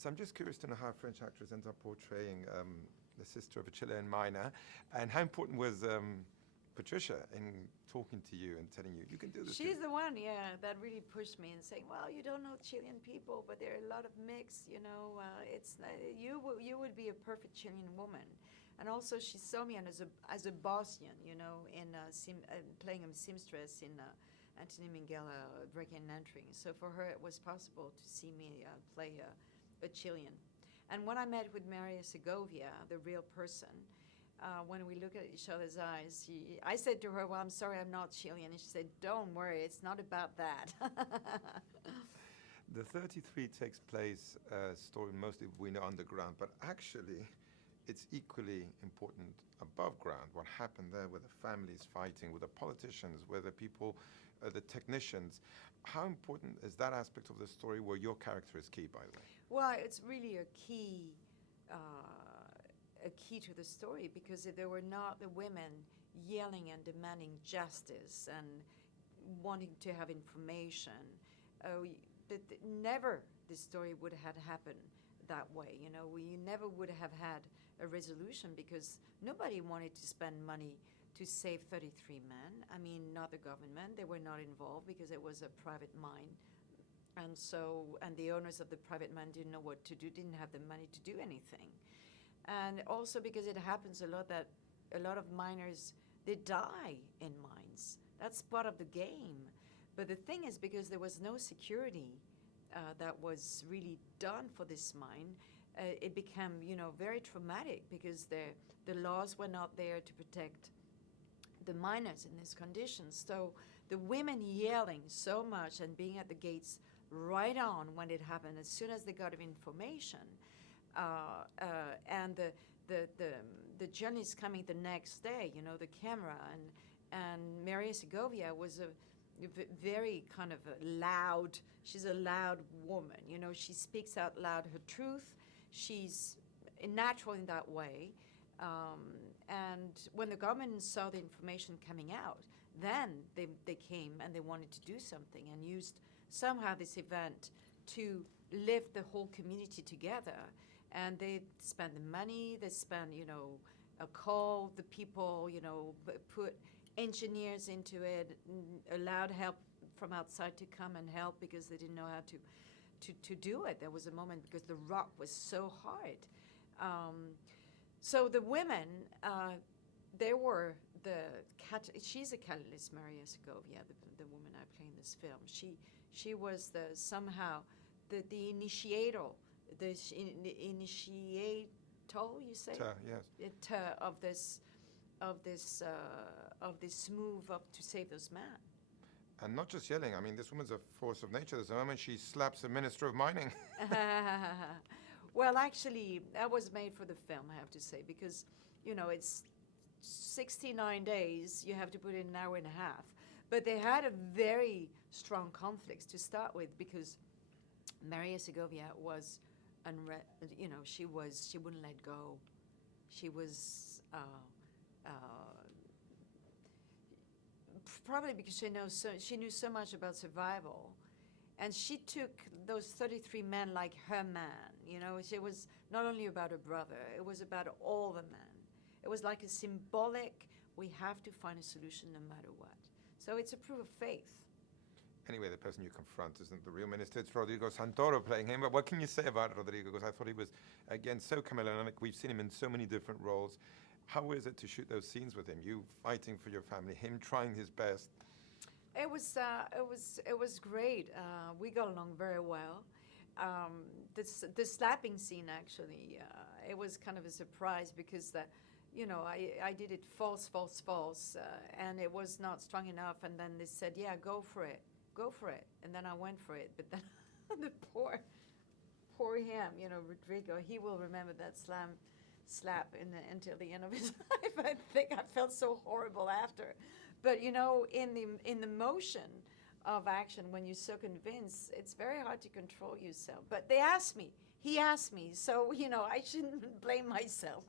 So I'm just curious to know how a French actress ends up portraying the sister of a Chilean miner, and how important was Patricia in talking to you and telling you, you can do this. She's the one, yeah, that really pushed me and saying, well, you don't know Chilean people, but there are a lot of mix, you know, you would be a perfect Chilean woman. And also she saw me as a Bosnian, you know, in playing a seamstress in Anthony Minghella, Breaking and Entering. So for her, it was possible to see me play a Chilean. And when I met with Maria Segovia, the real person, when we look at each other's eyes, I said to her, well, I'm sorry, I'm not Chilean. And she said, don't worry, it's not about that. The 33 takes place, story mostly we know underground, but actually it's equally important above ground. What happened there with the families fighting, with the politicians, with the people, the technicians. How important is that aspect of the story where your character is key, by the way? Well, it's really a key to the story, because if there were not the women yelling and demanding justice and wanting to have information, never this story would have happened that way. You know, we never would have had a resolution, because nobody wanted to spend money to save 33 men. I mean, not the government. They were not involved because it was a private mine. And the owners of the private mine didn't know what to do, didn't have the money to do anything. And also because it happens a lot that a lot of miners, they die in mines. That's part of the game. But the thing is, because there was no security that was really done for this mine, it became, you know, very traumatic, because the laws were not there to protect the miners in these conditions. So the women yelling so much and being at the gates right on when it happened, as soon as they got information, and the journalists coming the next day, you know, the camera, and Maria Segovia was a very kind of a loud, she's a loud woman, you know, she speaks out loud her truth, she's natural in that way. And when the government saw the information coming out, then they came and they wanted to do something and used somehow this event to lift the whole community together. And they spent the money, they spent, you know, call the people, you know, put engineers into it, allowed help from outside to come and help, because they didn't know how to do it. There was a moment because the rock was so hard. So the women, they were she's a catalyst, Maria Segovia, the woman I play in this film. She was somehow the initiator, the initiator, you say? Yes. Of this move up to save those men. And not just yelling. I mean, this woman's a force of nature. There's a moment she slaps the Minister of Mining. Well, actually, that was made for the film, I have to say, because, you know, it's 69 days. You have to put in an hour and a half. But they had a very strong conflict to start with, because Maria Segovia was, you know, she wouldn't let go. She was probably because she knew so much about survival. And she took those 33 men like her man, you know. It was not only about her brother, it was about all the men. It was like a symbolic, we have to find a solution no matter what. So it's a proof of faith. Anyway, the person you confront isn't the real minister, it's Rodrigo Santoro playing him. But what can you say about Rodrigo? Because I thought he was, again, so chameleonic. We've seen him in so many different roles. How is it to shoot those scenes with him? You fighting for your family, him trying his best. It was great. We got along very well. The slapping scene, actually, it was kind of a surprise, because you know, I did it false, and it was not strong enough. And then they said, yeah, go for it. And then I went for it. But then the poor him, you know, Rodrigo, he will remember that slap until the end of his life. I think I felt so horrible after. But, you know, in the motion of action, when you're so convinced, it's very hard to control yourself. But he asked me, so, you know, I shouldn't blame myself.